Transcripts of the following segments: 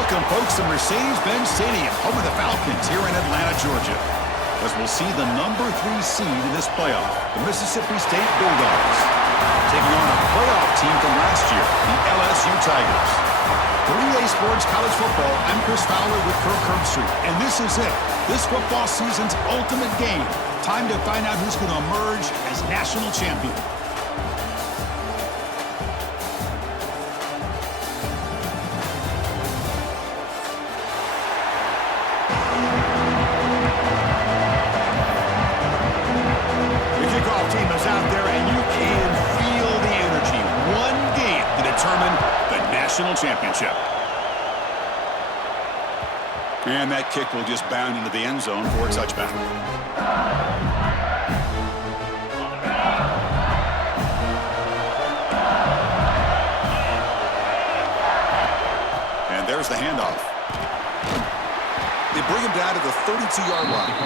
Welcome, folks, to Mercedes-Benz Stadium, home of the Falcons here in Atlanta, Georgia. As we'll see the number 3 seed in this playoff, the Mississippi State Bulldogs, taking on a playoff team from last year, the LSU Tigers. For EA Sports College Football, I'm Chris Fowler with Kirk Herbstreit, and this is it. This football season's ultimate game. Time to find out who's going to emerge as national champion. Championship. And that kick will just bound into the end zone for a touchback. And there's the handoff. They bring him down to the 32-yard line.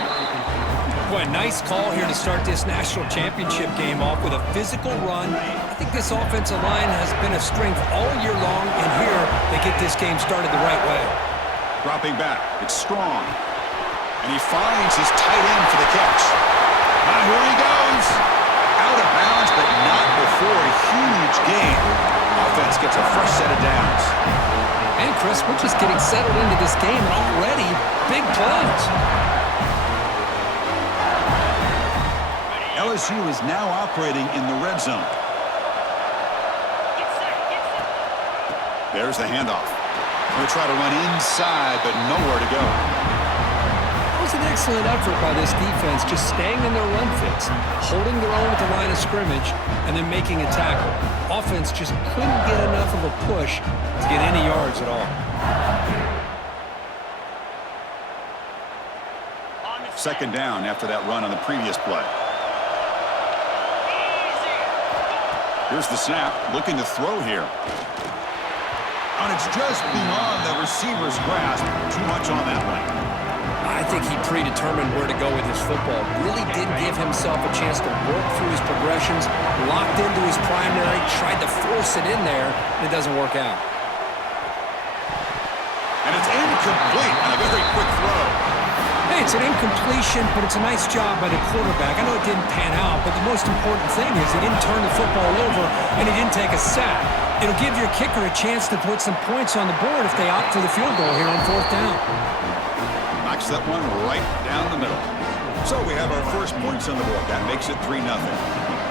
Boy, nice call here to start this national championship game off with a physical run. I think this offensive line has been a strength all year long, and here they get this game started the right way. Dropping back, it's strong. And he finds his tight end for the catch. Now here he goes. Out of bounds, but not before a huge gain. Offense gets a fresh set of downs. And Chris, we're just getting settled into this game, and already big plays. LSU is now operating in the red zone. There's the handoff. Going to try to run inside, but nowhere to go. It was an excellent effort by this defense, just staying in their run fits, holding their own at the line of scrimmage, and then making a tackle. Offense just couldn't get enough of a push to get any yards at all. Second down after that run on the previous play. Here's the snap, looking to throw here. And it's just beyond the receiver's grasp. Too much on that one. I think he predetermined where to go with his football. Really didn't give himself a chance to work through his progressions, locked into his primary, tried to force it in there, and it doesn't work out. And it's incomplete on a very quick throw. Hey, it's an incompletion, but it's a nice job by the quarterback. I know it didn't pan out, but the most important thing is he didn't turn the football over and he didn't take a sack. It'll give your kicker a chance to put some points on the board if they opt for the field goal here on 4th down. Knocks that one right down the middle. So we have our first points on the board. That makes it 3-0.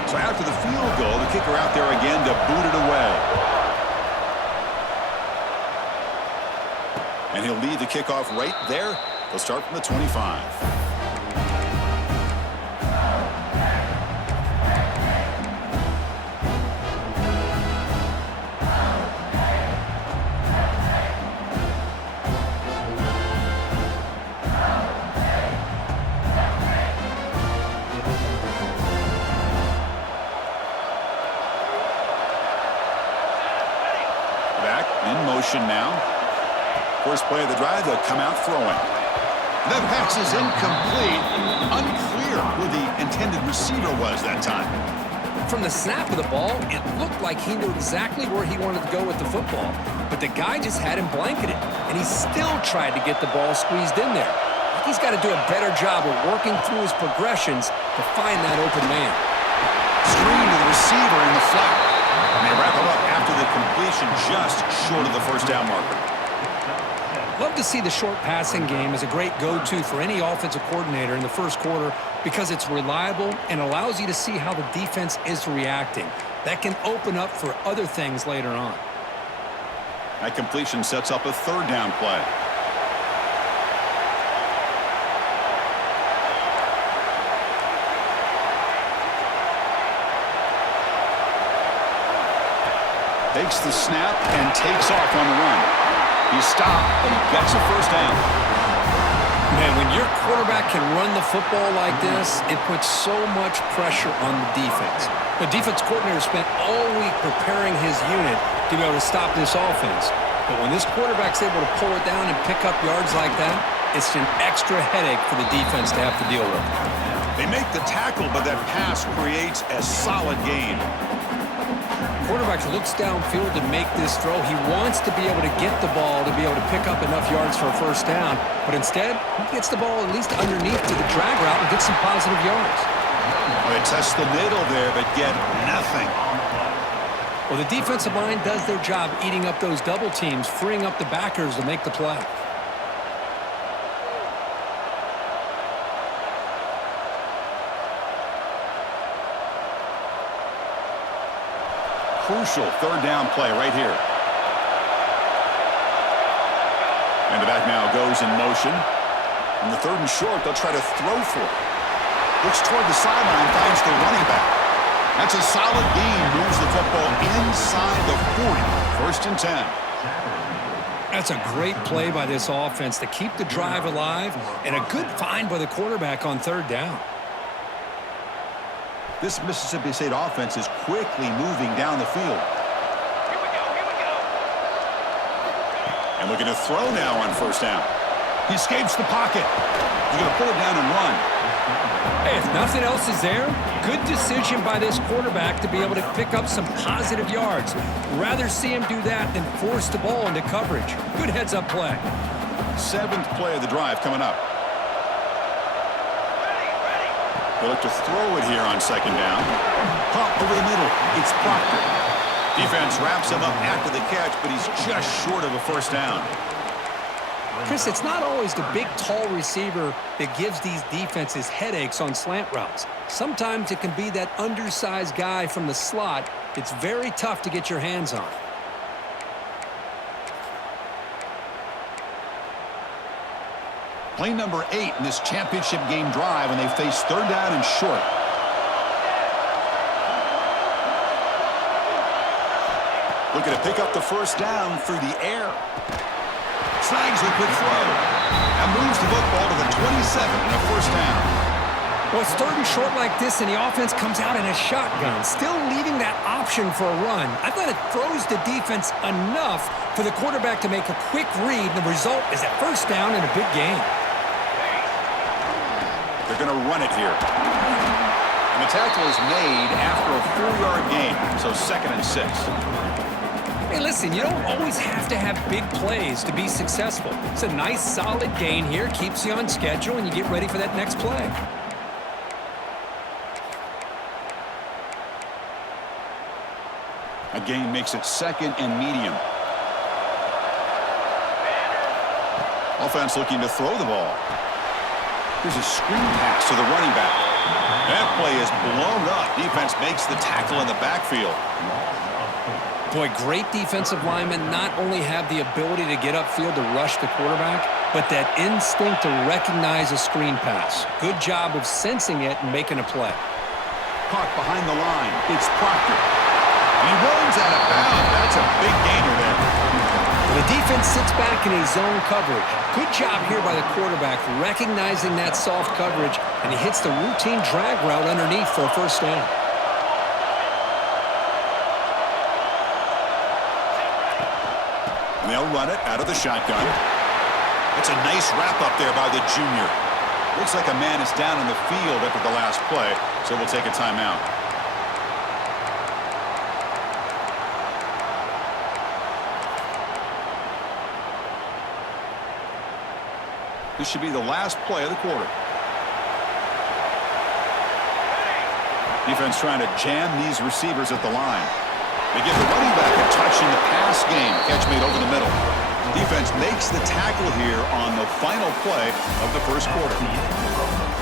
So after the field goal, the kicker out there again to boot it away. And he'll lead the kickoff right there. They'll start from the 25. Back in motion now. First play of the drive, they'll come out throwing. The pass is incomplete. Unclear who the intended receiver was that time. From the snap of the ball, it looked like he knew exactly where he wanted to go with the football. But the guy just had him blanketed, and he still tried to get the ball squeezed in there. I think he's got to do a better job of working through his progressions to find that open man. Screen to the receiver in the flat. And they wrap him up after the completion just short of the first down marker. Love to see the short passing game as a great go-to for any offensive coordinator in the first quarter because it's reliable and allows you to see how the defense is reacting. That can open up for other things later on. That completion sets up a third down play. Takes the snap and takes off on the run. He stopped, but he gets a first down. Man, when your quarterback can run the football like this, it puts so much pressure on the defense. The defense coordinator spent all week preparing his unit to be able to stop this offense. But when this quarterback's able to pull it down and pick up yards like that, it's an extra headache for the defense to have to deal with. They make the tackle, but that pass creates a solid gain. quarterback looks downfield to make this throw. He wants to be able to get the ball to be able to pick up enough yards for a first down. But instead, he gets the ball at least underneath to the drag route and gets some positive yards. Well, they test the middle there, but get nothing. Well, the defensive line does their job eating up those double teams, freeing up the backers to make the play. Crucial third down play right here. And the back now goes in motion. On the third and short, they'll try to throw for it. Looks toward the sideline, finds the running back. That's a solid gain. Moves the football inside the 40. First and 10. That's a great play by this offense to keep the drive alive, and a good find by the quarterback on third down. This Mississippi State offense is quickly moving down the field. Here we go. And looking to throw now on first down. He escapes the pocket. He's going to pull it down and run. Hey, if nothing else is there, good decision by this quarterback to be able to pick up some positive yards. Rather see him do that than force the ball into coverage. Good heads-up play. Seventh play of the drive coming up. They look to throw it here on second down. Pump over the middle. It's Proctor. Defense wraps him up after the catch, but he's just short of a first down. Chris, it's not always the big, tall receiver that gives these defenses headaches on slant routes. Sometimes it can be that undersized guy from the slot. It's very tough to get your hands on. Play number 8 in this championship game drive, and they face third down and short. Looking to pick up the first down through the air. Snags a quick throw and moves the football to the 27 and a first down. Well, it's third and short like this, and the offense comes out in a shotgun, still leaving that option for a run. I thought it throws the defense enough for the quarterback to make a quick read, and the result is a first down and a big gain. They're going to run it here. And the tackle is made after a 4-yard gain, so second and 6. Hey, listen, you don't always have to have big plays to be successful. It's a nice, solid gain here, keeps you on schedule, and you get ready for that next play. A gain makes it second and medium. Offense looking to throw the ball. Here's a screen pass to the running back. That play is blown up. Defense makes the tackle in the backfield. Boy, great defensive linemen not only have the ability to get upfield to rush the quarterback, but that instinct to recognize a screen pass. Good job of sensing it and making a play. Caught behind the line. It's Proctor. And he runs out of bounds. That's a big gainer there. The defense sits back in his zone coverage. Good job here by the quarterback recognizing that soft coverage, and he hits the routine drag route underneath for a first down. And they'll run it out of the shotgun. It's a nice wrap up there by the junior. Looks like a man is down in the field after the last play, so we'll take a timeout. This should be the last play of the quarter. Defense trying to jam these receivers at the line. They give the running back a touch in the pass game. Catch made over the middle. Defense makes the tackle here on the final play of the first quarter.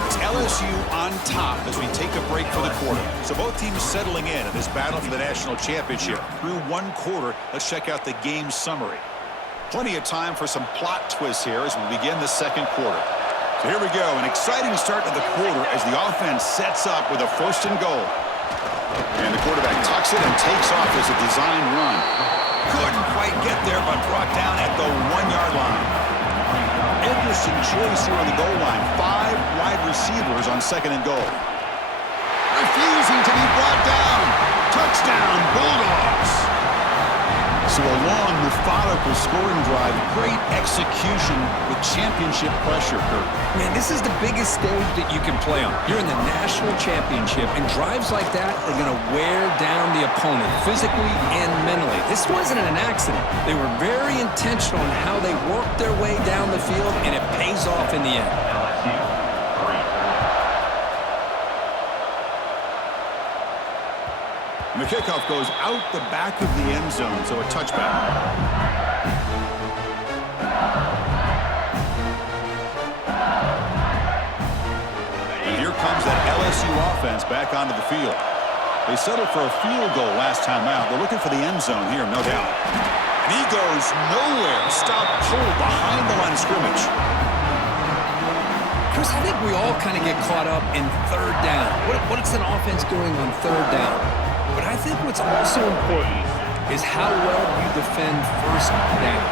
It's LSU on top as we take a break for the quarter. So both teams settling in this battle for the national championship. Through one quarter, let's check out the game summary. Plenty of time for some plot twists here as we begin the second quarter. So here we go, an exciting start to the quarter as the offense sets up with a first and goal. And the quarterback tucks it and takes off as a design run. Couldn't quite get there, but brought down at the 1-yard line. Interesting choice here on the goal line. 5 wide receivers on second and goal. Refusing to be brought down. Touchdown, Bulldogs. So a long, methodical scoring drive, great execution with championship pressure, Kurt. Man, this is the biggest stage that you can play on. You're in the national championship, and drives like that are going to wear down the opponent physically and mentally. This wasn't an accident. They were very intentional in how they worked their way down the field, and it pays off in the end. And the kickoff goes out the back of the end zone, so a touchback. And here comes that LSU offense back onto the field. They settled for a field goal last time out. They're looking for the end zone here, no doubt. And he goes nowhere. Stop pulled behind the line of scrimmage. Chris, I think we all kind of get caught up in third down. What is an offense doing on third down? But I think what's also important is how well you defend first down.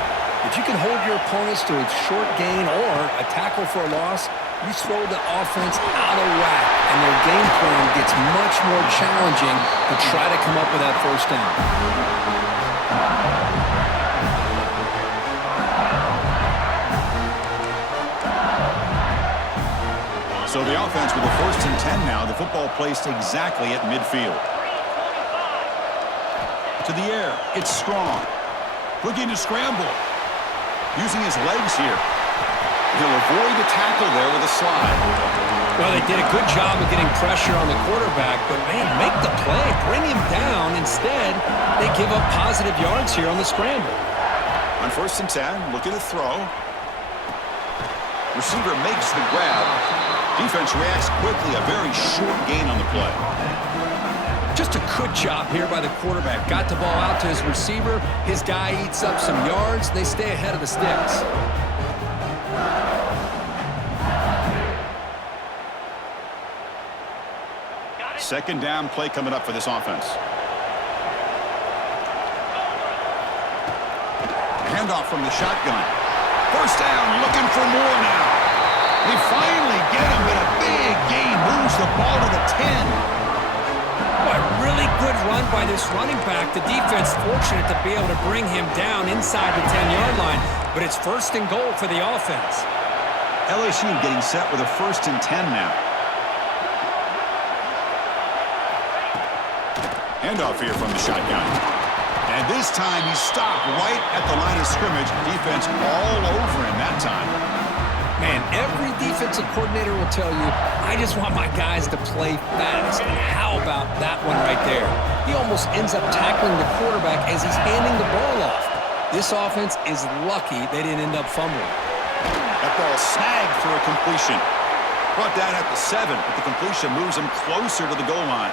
If you can hold your opponents to a short gain or a tackle for a loss, you throw the offense out of whack, and their game plan gets much more challenging to try to come up with that first down. So the offense with the 1st and 10 now. The football placed exactly at midfield. To the air. It's Strong. Looking to scramble. Using his legs here. He'll avoid the tackle there with a slide. Well, they did a good job of getting pressure on the quarterback, but, man, make the play. Bring him down. Instead, they give up positive yards here on the scramble. On 1st and 10, looking to throw. Receiver makes the grab. Defense reacts quickly. A very short gain on the play. Just a good job here by the quarterback. Got the ball out to his receiver. His guy eats up some yards. They stay ahead of the sticks. Second down play coming up for this offense. Handoff from the shotgun. 1st down, looking for more now. They finally get him, but a big gain moves the ball to the 10. A really good run by this running back. The defense fortunate to be able to bring him down inside the 10-yard line, but it's 1st and goal for the offense. LSU getting set with a 1st and 10 now. Handoff here from the shotgun. And this time he stopped right at the line of scrimmage. Defense all over him that time. Man, every defensive coordinator will tell you, I just want my guys to play fast. And how about that one right there? He almost ends up tackling the quarterback as he's handing the ball off. This offense is lucky they didn't end up fumbling. That ball snagged for a completion. Brought down at the 7, but the completion moves him closer to the goal line.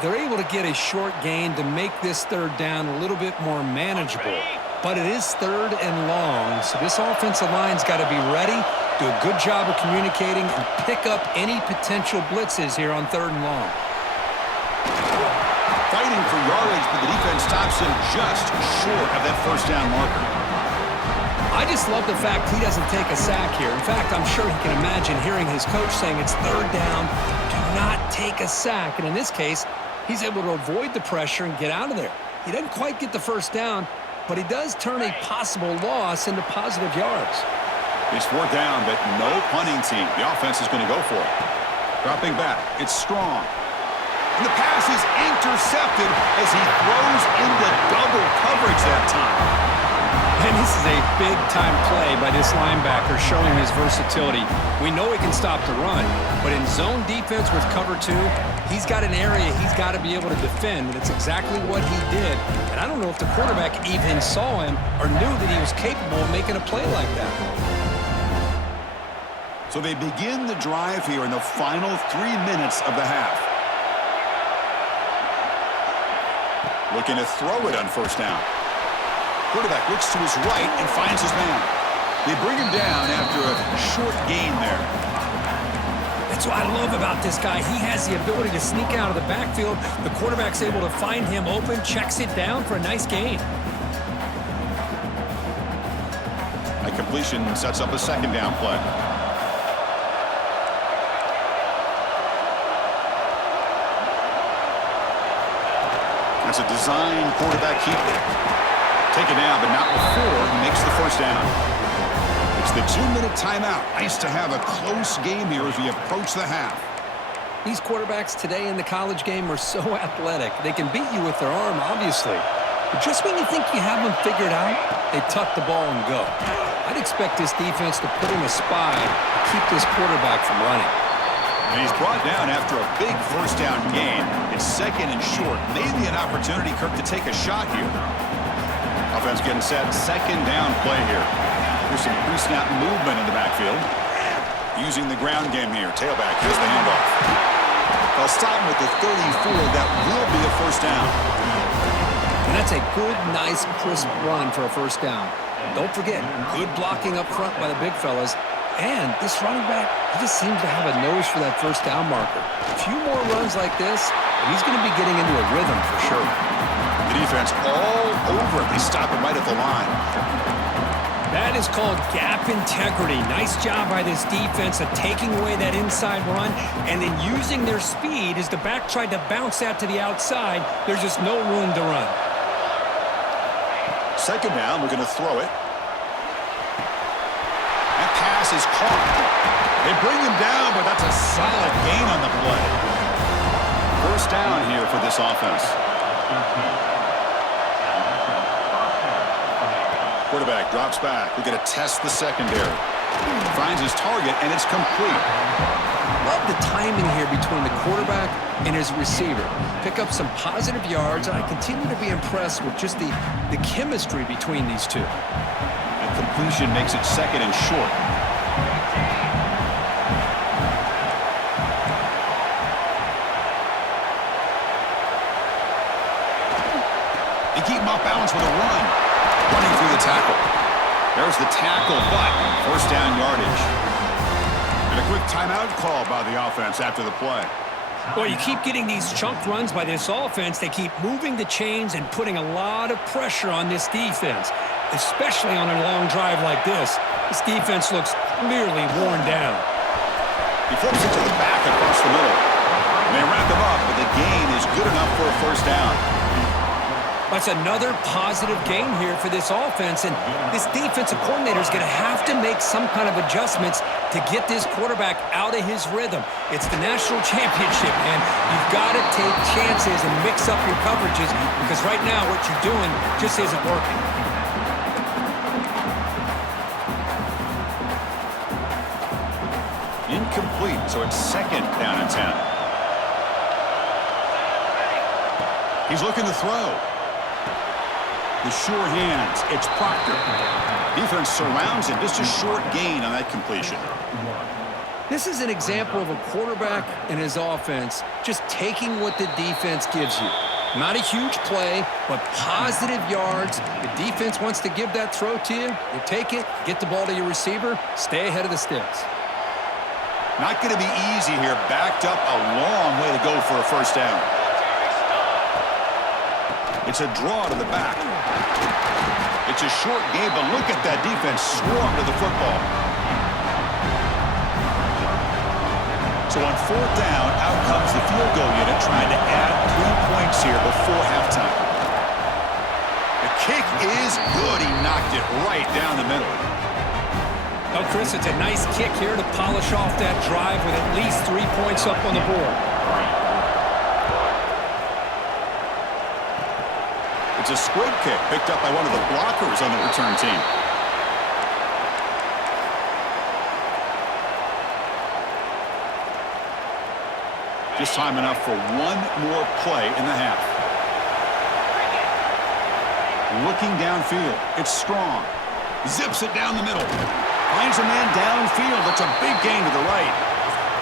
They're able to get a short gain to make this third down a little bit more manageable. But it is 3rd and long, so this offensive line's got to be ready, do a good job of communicating, and pick up any potential blitzes here on 3rd and long. Fighting for yardage, but the defense stops him just short of that 1st down marker. I just love the fact he doesn't take a sack here. In fact, I'm sure he can imagine hearing his coach saying it's 3rd down, do not take a sack. And in this case, he's able to avoid the pressure and get out of there. He doesn't quite get the 1st down, but he does turn a possible loss into positive yards. It's 4th down, but no punting team. The offense is going to go for it. Dropping back, it's Strong. And the pass is intercepted as he throws into double coverage that time. And this is a big-time play by this linebacker showing his versatility. We know he can stop the run, but in zone defense with cover 2, he's got an area he's got to be able to defend, and it's exactly what he did. And I don't know if the quarterback even saw him or knew that he was capable of making a play like that. So they begin the drive here in the final 3 minutes of the half. Looking to throw it on 1st down. Quarterback looks to his right and finds his man. They bring him down after a short gain there. That's what I love about this guy. He has the ability to sneak out of the backfield. The quarterback's able to find him open, checks it down for a nice gain. A completion sets up a 2nd down play. It's a design quarterback keep. Take it down, but not before he makes the first down. It's the 2-minute timeout. Nice to have a close game here as we approach the half. These quarterbacks today in the college game are so athletic. They can beat you with their arm, obviously. But just when you think you have them figured out, they tuck the ball and go. I'd expect this defense to put in a spy to keep this quarterback from running. And he's brought down after a big first down gain. It's second and short. Maybe an opportunity, Kirk, to take a shot here. Offense getting set. Second down play here. There's some pre-snap movement in the backfield. Using the ground game here. Tailback. Here's the handoff. They'll stop him with the 34. That will be a first down. And that's a good, nice, crisp run for a first down. Don't forget, good blocking up front by the big fellas. And this running back, he just seems to have a nose for that first down marker. A few more runs like this, and he's going to be getting into a rhythm for sure. The defense all over it. They stop him right at the line. That is called gap integrity. Nice job by this defense of taking away that inside run and then using their speed as the back tried to bounce that to the outside. There's just no room to run. Second down, we're going to throw it. That pass is caught. They bring him down, but that's a solid gain on the play. First down here for this offense. Quarterback drops back. We're going to test the secondary. Finds his target, and it's complete. Love the timing here between the quarterback and his receiver. Pick up some positive yards, and I continue to be impressed with just the chemistry between these two. And completion makes it second and short. They keep him off balance with a run. Running through the tackle. There's the tackle, but first down yardage. And a quick timeout call by the offense after the play. Well, you keep getting these chunk runs by this offense. They keep moving the chains and putting a lot of pressure on this defense, especially on a long drive like this. This defense looks clearly worn down. He flips it to the back across the middle. And they wrap him up, but the gain is good enough for a first down. That's another positive game here for this offense, and this defensive coordinator is going to have to make some kind of adjustments to get this quarterback out of his rhythm. It's the national championship, and you've got to take chances and mix up your coverages because right now what you're doing just isn't working. Incomplete, so it's second down and 10. He's looking to throw. The sure hands. It's Proctor. Defense surrounds him. Just a short gain on that completion. This is an example of a quarterback and his offense just taking what the defense gives you. Not a huge play, but positive yards. The defense wants to give that throw to you. You take it, get the ball to your receiver, stay ahead of the sticks. Not going to be easy here. Backed up a long way to go for a first down. It's a draw to the back. It's a short game, but look at that defense swarm to the football. So on fourth down, out comes the field goal unit trying to add 3 points here before halftime. The kick is good. He knocked it right down the middle. Oh, Chris, it's a nice kick here to polish off that drive with at least 3 points up on the board. It's a squib kick picked up by one of the blockers on the return team. Just time enough for one more play in the half. Looking downfield. It's Strong. Zips it down the middle. Finds a man downfield. That's a big gain to the right.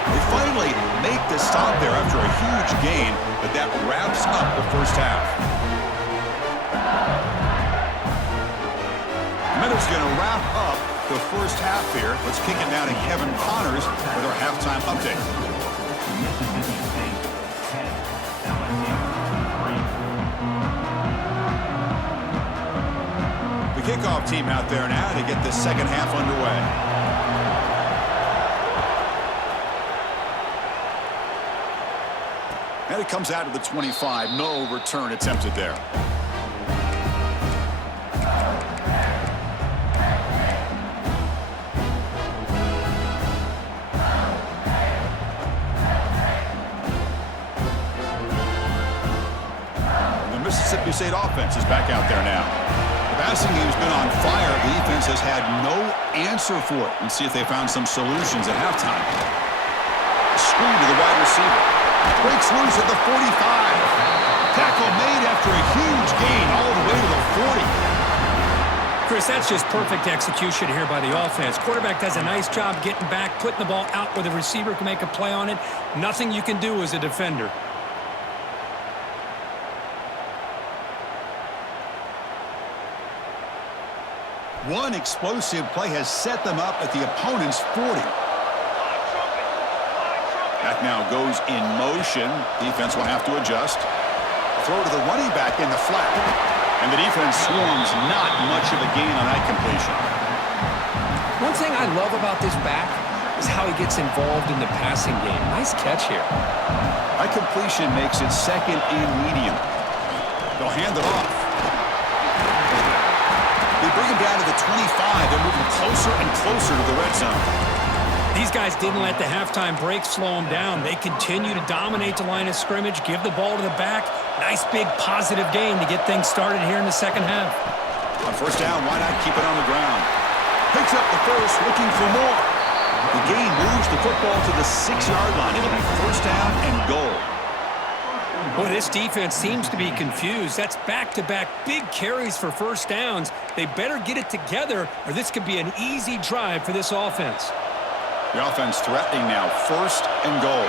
They finally make the stop there after a huge gain, but that wraps up the first half. Minutes going to wrap up the first half here. Let's kick it down to Kevin Connors with our halftime update. The kickoff team out there now to get the second half underway. And it comes out to the 25. No return attempted there. The Mississippi State offense is back out there now. The passing game's been on fire. The defense has had no answer for it. And see if they found some solutions at halftime. Screen to the wide receiver. Breaks loose at the 45. Tackle made after a huge gain all the way to the 40. Chris, that's just perfect execution here by the offense. Quarterback does a nice job getting back, putting the ball out where the receiver can make a play on it. Nothing you can do as a defender. One explosive play has set them up at the opponent's 40. That now goes in motion. Defense will have to adjust. Throw to the running back in the flat. And the defense swarms. Not much of a gain on that completion. One thing I love about this back is how he gets involved in the passing game. Nice catch here. That completion makes it second and medium. They'll hand it off. They bring him down to the 25. They're moving closer and closer to the red zone. These guys didn't let the halftime break slow them down. They continue to dominate the line of scrimmage, give the ball to the back. Nice big positive gain to get things started here in the second half. On first down, why not keep it on the ground? Picks up the first, looking for more. The gain moves the football to the 6-yard line. It'll be first down and goal. Boy, this defense seems to be confused. That's back-to-back big carries for first downs. They better get it together, or this could be an easy drive for this offense. The offense threatening now, first and goal.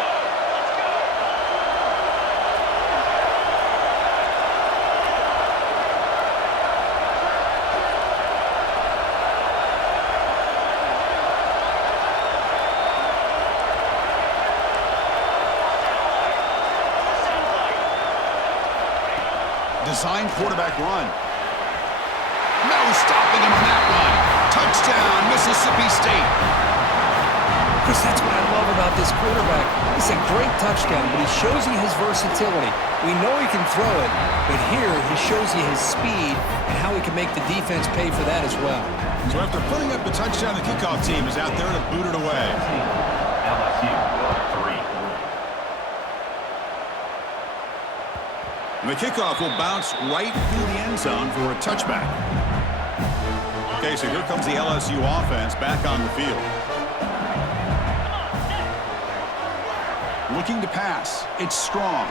Design quarterback run. No stopping him on that run. Touchdown, Mississippi State. Chris, that's what I love about this quarterback. It's a great touchdown, but he shows you his versatility. We know he can throw it, but here he shows you his speed and how he can make the defense pay for that as well. So after putting up the touchdown, the kickoff team is out there to boot it away. And the kickoff will bounce right through the end zone for a touchback. Okay, so here comes the LSU offense back on the field. Looking to pass. It's strong.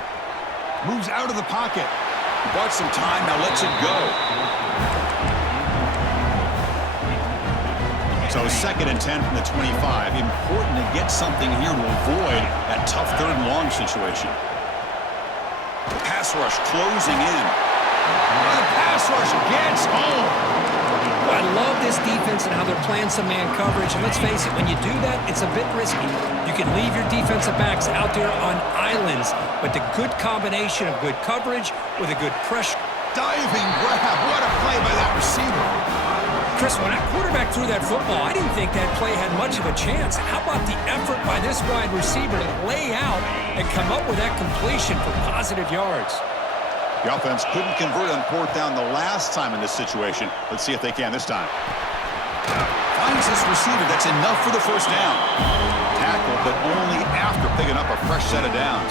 Moves out of the pocket. Bought some time, now lets it go. So second and 10 from the 25. Important to get something here to avoid that tough third and long situation. The pass rush closing in. The pass rush gets home. I love this defense and how they're playing some man coverage. And let's face it, when you do that, it's a bit risky. You can leave your defensive backs out there on islands, but the good combination of good coverage with a good pressure. Diving grab. What a play by that receiver. Chris, when that quarterback threw that football, I didn't think that play had much of a chance. How about the effort by this wide receiver to lay out and come up with that completion for positive yards? The offense couldn't convert on fourth down the last time in this situation. Let's see if they can this time. Finds this receiver. That's enough for the first down. Tackle, but only after picking up a fresh set of downs.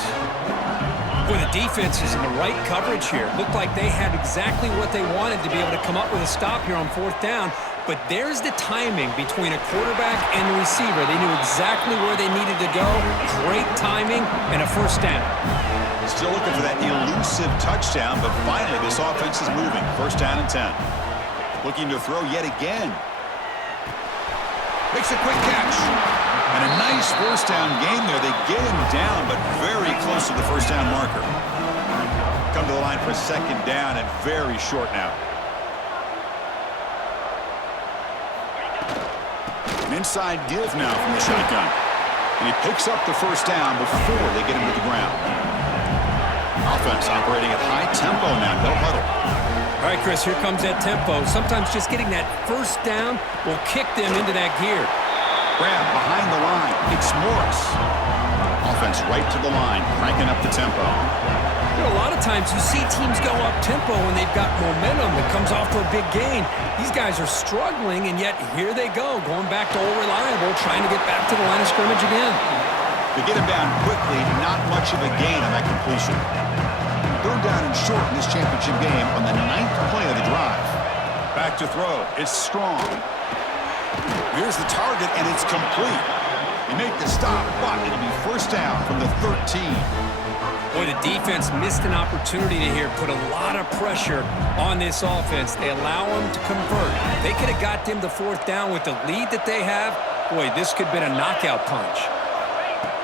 Boy, the defense is in the right coverage here. Looked like they had exactly what they wanted to be able to come up with a stop here on fourth down. But there's the timing between a quarterback and the receiver. They knew exactly where they needed to go. Great timing and a first down. Still looking for that elusive touchdown, but finally this offense is moving. First down and 10. Looking to throw yet again. Makes a quick catch. And a nice first down gain there. They get him down, but very close to the first down marker. Come to the line for second down and very short now. An inside give now from the shotgun. And he picks up the first down before they get him to the ground. Offense operating at high tempo now. No huddle. All right, Chris, here comes that tempo. Sometimes just getting that first down will kick them into that gear. Grab behind the line. It's Morris. Offense right to the line, cranking up the tempo. You know, a lot of times you see teams go up-tempo when they've got momentum that comes off to a big gain. These guys are struggling, and yet here they go, going back to old reliable, trying to get back to the line of scrimmage again. They get him down quickly, not much of a gain on that completion. Third down and short in this championship game on the 9th play of the drive. Back to throw. It's Strong. Here's the target, and it's complete. They make the stop, but it'll be first down from the 13. Boy, the defense missed an opportunity to here, put a lot of pressure on this offense. They allow them to convert. They could have got them the fourth down with the lead that they have. Boy, this could have been a knockout punch.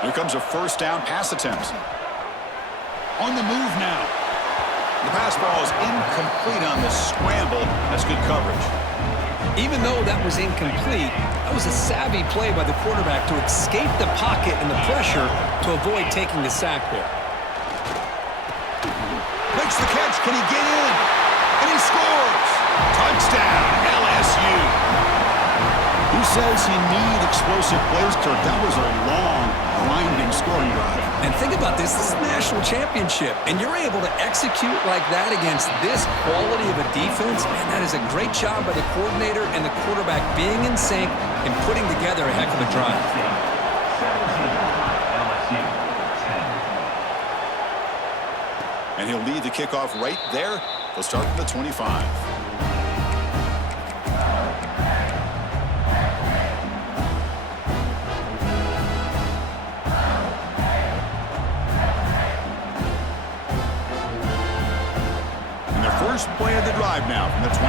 Here comes a first down pass attempt. On the move now. The pass ball is incomplete on the scramble. That's good coverage. Even though that was incomplete, that was a savvy play by the quarterback to escape the pocket and the pressure to avoid taking the sack there. Makes the catch. Can he get in? And he scores. Touchdown, LSU. Who says he needs explosive plays, Kirk? That was a long, grinding scoring drive. And think about this. This is a national championship, and you're able to execute like that against this quality of a defense. Man, that is a great job by the coordinator and the quarterback being in sync and putting together a heck of a drive. And he'll lead the kickoff right there. They'll start from the 25. First play of the drive now from the 25.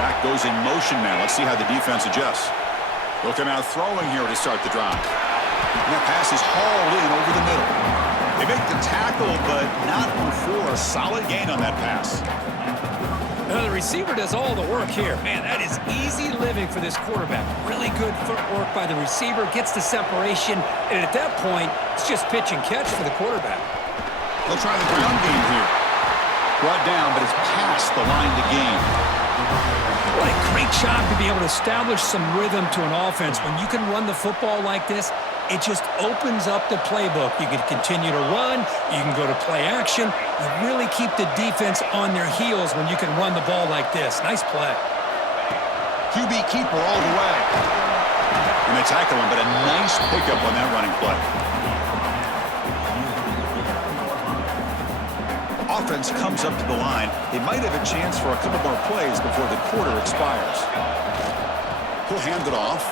Back goes in motion now. Let's see how the defense adjusts. They'll come out throwing here to start the drive. And that pass is hauled in over the middle. They make the tackle, but not before a solid gain on that pass. Now the receiver does all the work here. Man, that is easy living for this quarterback. Really good footwork by the receiver, gets the separation, and at that point, it's just pitch and catch for the quarterback. They'll try the ground game here. Brought down, but it's past the line to gain. What a great job to be able to establish some rhythm to an offense. When you can run the football like this, it just opens up the playbook. You can continue to run. You can go to play action. You really keep the defense on their heels when you can run the ball like this. Nice play. QB keeper all the way. And they tackle him, but a nice pickup on that running play. Offense comes up to the line. They might have a chance for a couple more plays before the quarter expires. He'll hand it off.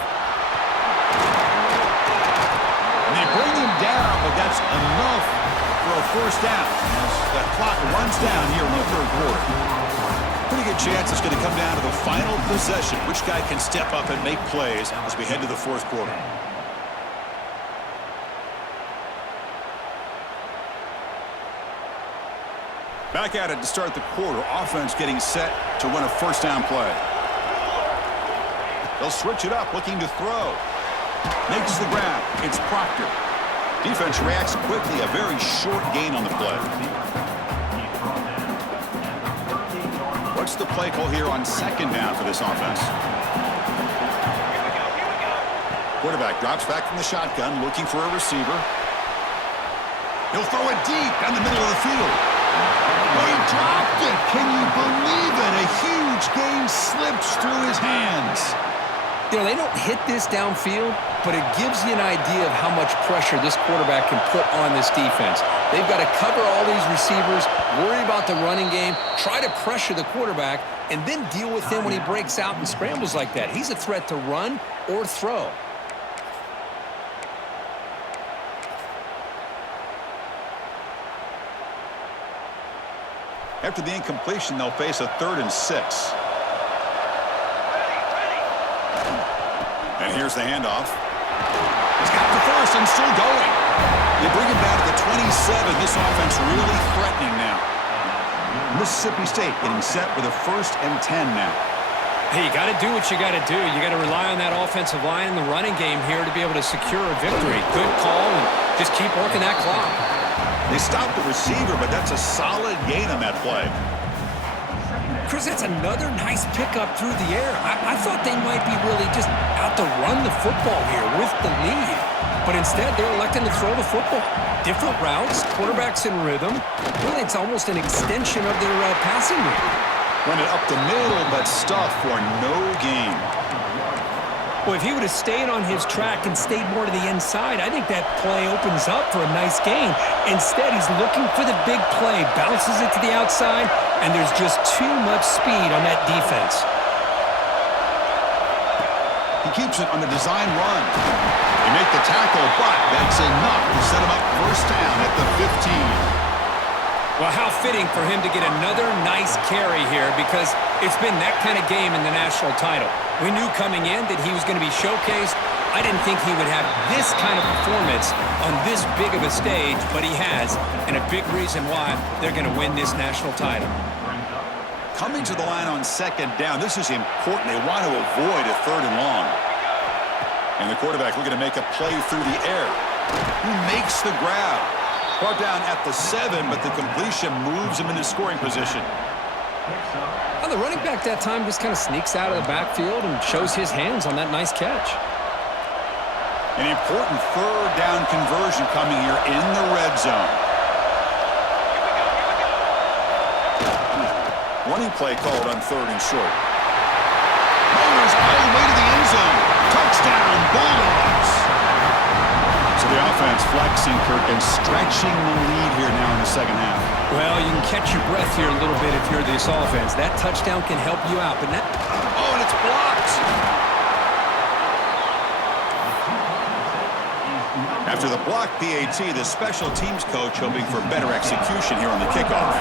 And they bring him down, but that's enough for a first down. As that clock runs down here in the third quarter. Pretty good chance it's going to come down to the final possession. Which guy can step up and make plays as we head to the fourth quarter. Back at it to start the quarter. Offense getting set to win a first down play. They'll switch it up, looking to throw. Makes the grab. It's Proctor. Defense reacts quickly. A very short gain on the play. What's the play call here on second down for this offense? Quarterback drops back from the shotgun, looking for a receiver. He'll throw it deep down the middle of the field. He dropped it. Can you believe it? A huge gain slips through his hands. You know, they don't hit this downfield, but it gives you an idea of how much pressure this quarterback can put on this defense. They've got to cover all these receivers, worry about the running game, try to pressure the quarterback, and then deal with him when he breaks out and scrambles like that. He's a threat to run or throw. After the incompletion, they'll face a 3rd and 6. And here's the handoff. He's got the first and still going. They bring him down to the 27. This offense really threatening now. Mississippi State getting set with a 1st and 10 now. Hey, you got to do what you got to do. You got to rely on that offensive line in the running game here to be able to secure a victory. Good call, and just keep working that clock. They stopped the receiver, but that's a solid gain on that play. Chris, that's another nice pickup through the air. I thought they might be really just out to run the football here with the lead. But instead, they're electing to throw the football. Different routes, quarterbacks in rhythm. Really, it's almost an extension of their passing game. Run it up the middle, but stuff for no gain. Well, if he would have stayed on his track and stayed more to the inside, I think that play opens up for a nice gain. Instead, he's looking for the big play, bounces it to the outside, and there's just too much speed on that defense. He keeps it on the design run. They make the tackle, but that's enough to set him up first down at the 15. Well, how fitting for him to get another nice carry here, because it's been that kind of game in the national title. We knew coming in that he was going to be showcased. I didn't think he would have this kind of performance on this big of a stage, but he has, and a big reason why they're going to win this national title. Coming to the line on second down, this is important. They want to avoid a third and long. And the quarterback looking to make a play through the air. Who makes the grab? Brought down at the 7, but the completion moves him into scoring position. Well, the running back that time just kind of sneaks out of the backfield and shows his hands on that nice catch. An important third down conversion coming here in the red zone. Running play called on third and short. Motors all the way to the end zone. Touchdown, Bulldogs. So the offense flexing, Kirk, and stretching the lead here now in the second half. Well, you can catch your breath here a little bit if you're this offense. That touchdown can help you out, but that... Oh, and it's blocked. After the blocked PAT, the special teams coach hoping for better execution here on the kickoff.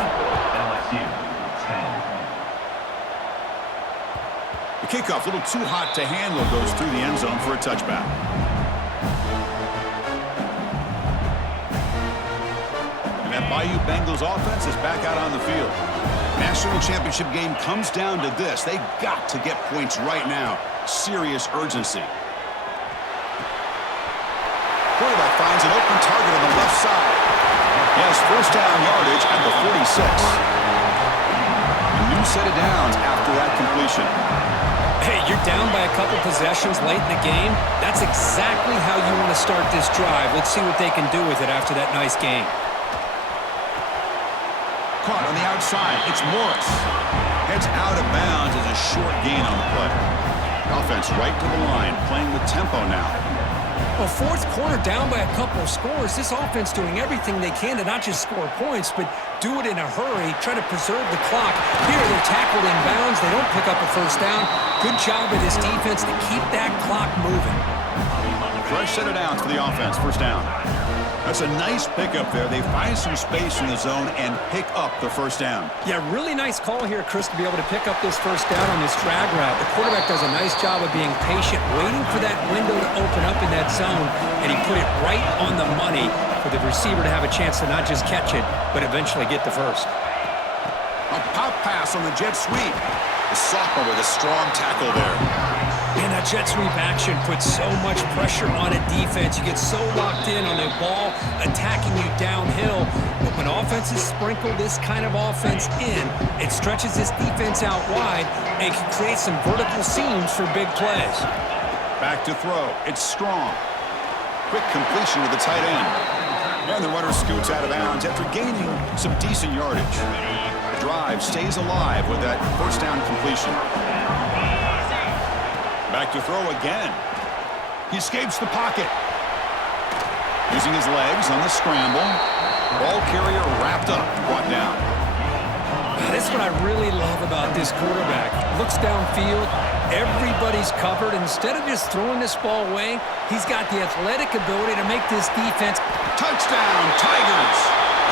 The kickoff, a little too hot to handle, goes through the end zone for a touchback. And that Bayou Bengals offense is back out on the field. National championship game comes down to this. They got to get points right now. Serious urgency. Quarterback finds an open target on the left side. He has first down yardage at the 46. A new set of downs after that completion. Hey, you're down by a couple possessions late in the game. That's exactly how you want to start this drive. Let's see what they can do with it after that nice game. Caught on the outside. It's Morris. Heads out of bounds as a short gain on the play. Offense right to the line, playing with tempo now. Well, fourth quarter down by a couple of scores. This offense doing everything they can to not just score points, but do it in a hurry, try to preserve the clock. Here, they're tackled in bounds. They don't pick up a first down. Good job of this defense to keep that clock moving. Fresh set of downs for the offense. First down. That's a nice pickup there. They find some space in the zone and pick up the first down. Yeah, really nice call here, Chris, to be able to pick up this first down on this drag route. The quarterback does a nice job of being patient, waiting for that window to open up in that zone, and he put it right on the money for the receiver to have a chance to not just catch it, but eventually get the first. A pop pass on the jet sweep. The sophomore with a strong tackle there. And that jet sweep action puts so much pressure on a defense. You get so locked in on the ball attacking you downhill. But when offenses sprinkle this kind of offense in, it stretches this defense out wide and can create some vertical seams for big plays. Back to throw. It's strong. Quick completion to the tight end. And the runner scoots out of bounds after gaining some decent yardage. The drive stays alive with that first down completion. Back to throw again. He escapes the pocket. Using his legs on the scramble. Ball carrier wrapped up, brought down. That's what I really love about this quarterback. Looks downfield. Everybody's covered. Instead of just throwing this ball away, he's got the athletic ability to make this defense. Touchdown, Tigers!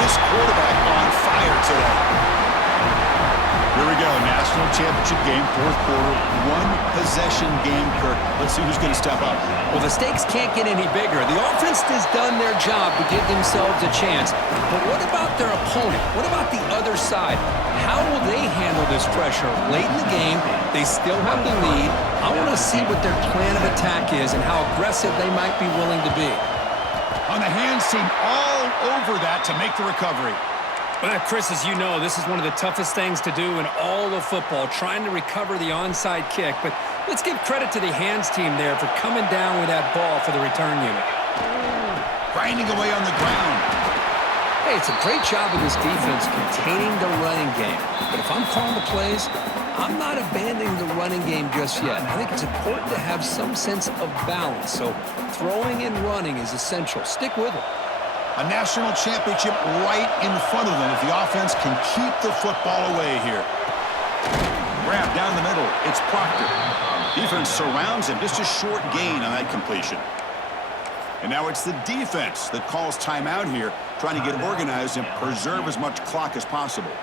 This quarterback on fire today. Here we go, national championship game, fourth quarter, one-possession game, Kirk. Let's see who's going to step up. Well, the stakes can't get any bigger. The offense has done their job to give themselves a chance. But what about their opponent? What about the other side? How will they handle this pressure? Late in the game, they still have the lead. I want to see what their plan of attack is and how aggressive they might be willing to be. On the hands team, all over that to make the recovery. Well, Chris, as you know, this is one of the toughest things to do in all of football, trying to recover the onside kick. But let's give credit to the hands team there for coming down with that ball for the return unit. Grinding away on the ground. Hey, it's a great job of this defense containing the running game. But if I'm calling the plays, I'm not abandoning the running game just yet. I think it's important to have some sense of balance. So throwing and running is essential. Stick with it. A national championship right in front of them if the offense can keep the football away here. Grab down the middle. It's Proctor. Defense surrounds him. Just a short gain on that completion. And now it's the defense that calls timeout here, trying to get organized and preserve as much clock as possible.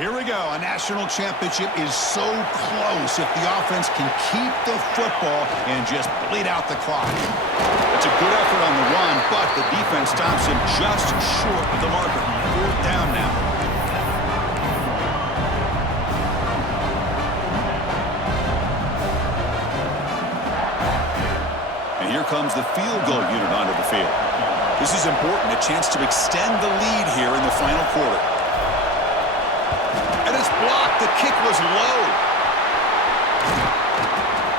Here we go. A national championship is so close if the offense can keep the football and just bleed out the clock. It's a good effort on the run, but the defense stops him just short of the marker. 4th down now. And here comes the field goal unit onto the field. This is important, a chance to extend the lead here in the final quarter. And it's blocked. The kick was low.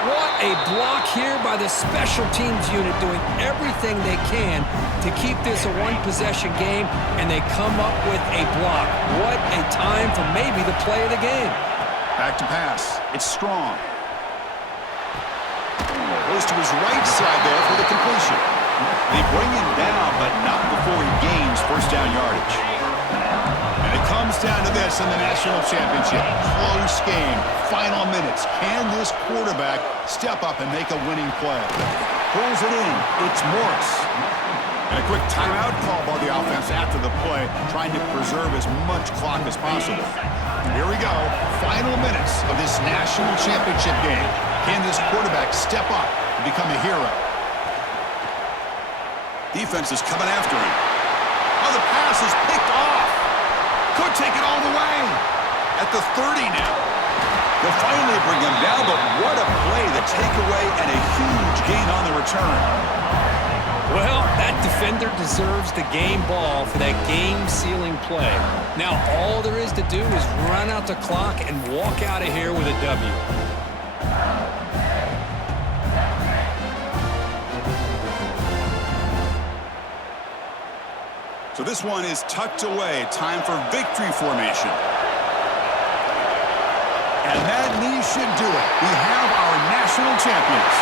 What a block here by the special teams unit, doing everything they can to keep this a one-possession game, and they come up with a block. What a time for maybe the play of the game. Back to pass. It's Strong. Goes to his right side there for the completion. They bring him down, but not before he gains first down yardage. And it comes down to this in the national championship. Close game. Final minutes. Can this quarterback step up and make a winning play? Pulls it in. It's Morris. And a quick timeout call by the offense after the play, trying to preserve as much clock as possible. Here we go. Final minutes of this national championship game. Can this quarterback step up and become a hero? Defense is coming after him. Oh, the pass is picked off. Could take it all the way. At the 30 now. They'll finally bring him down, but what a play, the takeaway, and a huge gain on the return. Well, that defender deserves the game ball for that game-sealing play. Now, all there is to do is run out the clock and walk out of here with a W. So this one is tucked away. Time for victory formation. And that knee should do it. We have our national champions.